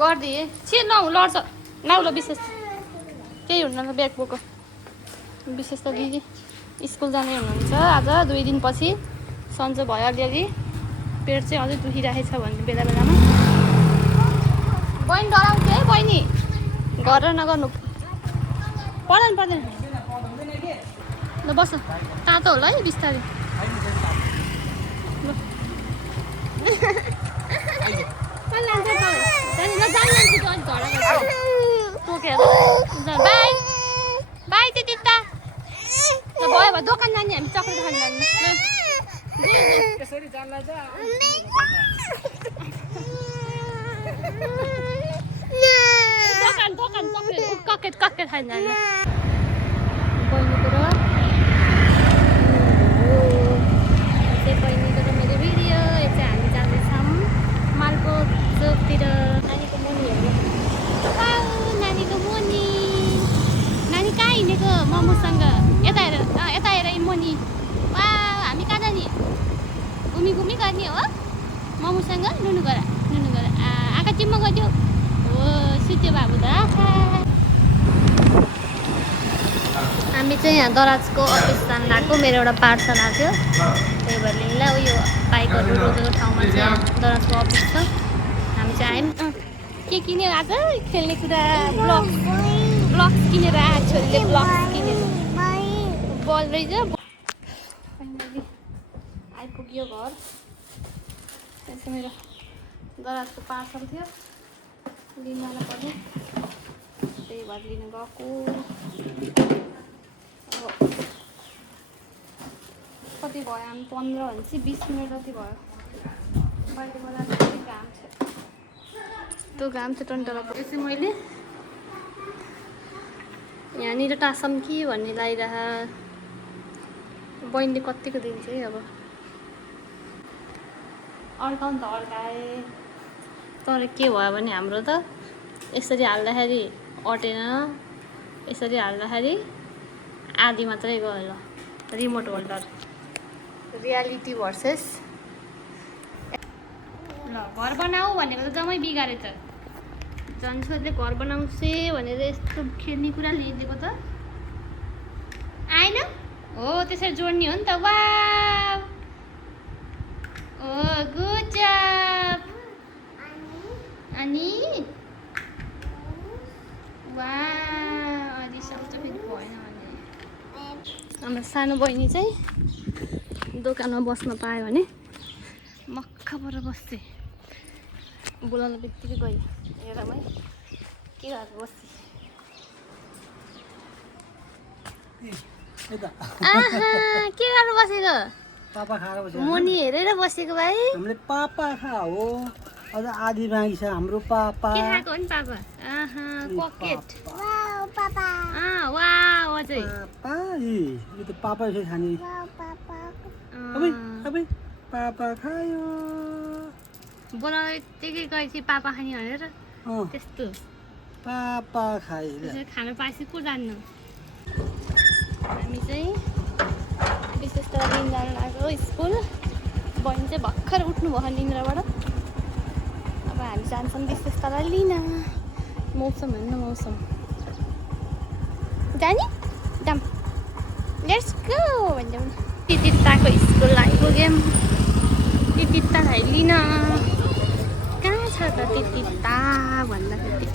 गरिदिएँ छिर लड्छ नाउलो विशेष केही हुन्न ब्याग बोको विशेष त दिदी स्कुल जाने हुनुहुन्छ आज 2 दिनपछि सन्चो भयो अलिअलि पेट चाहिँ अझै दुखिरहेको छ भन्ने बेला बेलामा बहिनी डराउँथ्यो है बहिनी गरेर नगर्नु पर्दैन ल बस तातो होला है बिस्तारै बाई बाई त्यता भयो भयो दोकान जाने हामी चक्लेट खान जाने दोकान चक्लेट कक्केट खान जाने बहिनीको र बहिनीको र मेरो भिडियो यो चाहिँ हामी जाँदैछौँ मालको चोकतिर नानीको मुनि हेर्नु नानीको मुनि नानी कहाँ हिँडेको मम्मूसँग यता हेर मुनि वा हामी कहाँ जाने घुमी गर्ने हो मम्मूसँग नुनु गर आँखा चिम्म गयो हो सुत्यो बाबु त हामी चाहिँ यहाँ दराजको अफिस जान लाग्यो मेरो एउटा पाठशाला थियो त्यही भएर लिँदा उयो बाइकहरू रोकेको ठाउँमा चाहिँ दराजको अफिस छ हामी चाहिँ आयौँ के किन्यो आज खेल्ने कुरा ब्लक्स किनेर आएको छोरीले ब्लक्स किनेर बल रहेछ आइपुग्यो घर त्यसो मेरो दराजको पार्सल थियो लिन जानु पर्ने त्यही भएर लिन गएको कति भयो हामी 15 भनेपछि 20 मिनट जति भयो बाहिर मलाई कति घाम छ त्यो घाम चाहिँ टन्टलाको यसै मैले यहाँनिर टासम कि भन्ने लगाइरह बहिनीले कतिको दिन्छ है अब अड्काउनु त अड्काए तर के भयो भने हाम्रो त यसरी हाल्दाखेरि अटेन यसरी हाल्दाखेरि आधी मात्रै गयो रिमोट होल्डर रियालिटी भर्सेस ल घर बनाऊ भनेको त जम्मै बिगारेछ झन् छोरीले घर बनाउँछे भनेर यस्तो खेल्ने कुरा ल्याइदिएको त आएन हो त्यसरी जोड्ने हो नि त वा ओ गुड जब अनि वा अलि सक्छ फेरि भएन भने हाम्रो सानो बहिनी चाहिँ दोकानमा बस्न पायो भने मक्खबाट बस्थे बोलाउनु बित्तिकै गयो हेरमै के गरेर बस्थे के गरेर बसेको पापा खाएर बसेको मुनि हेरेर बसेको भाइ हामीले पापा खा हो अझ आधी बाँकी छ हाम्रो पापा के खाएको हो नि पापा ककेट वाउ पापा वाउ अझै पापा यो त पापा यसो खाने अबै पापा खायो बोलाउनु बित्तिकै गएपछि पापा खाने भनेर त्यस्तो पापा खायो त्यसरी खान पाएपछि को जान्नु हामी चाहिँ विशेष त लिन जानु लाग्यो स्कुल बहिनी चाहिँ भर्खर उठ्नु भयो निन्द्राबाट अब हामी जान्छौँ विशेष त लिन मौसम हेर्नु मौसम जाने जाम लेट्स गो भन्छौँ तितित्ताको स्कुल आइपुग्यौँ तितित्तालाई लिन कहाँ छ त तितित्ता भन्दाखेरि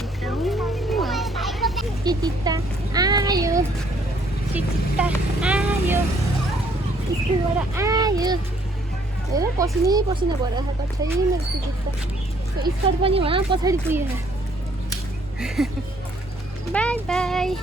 तितित्ता आयो तितित्ता आयो स्कुलबाट आयो हेर पसिना भएर छैन तितित्ता स्कर्ट पनि उहाँ पछाडि पुगेर बाई बाई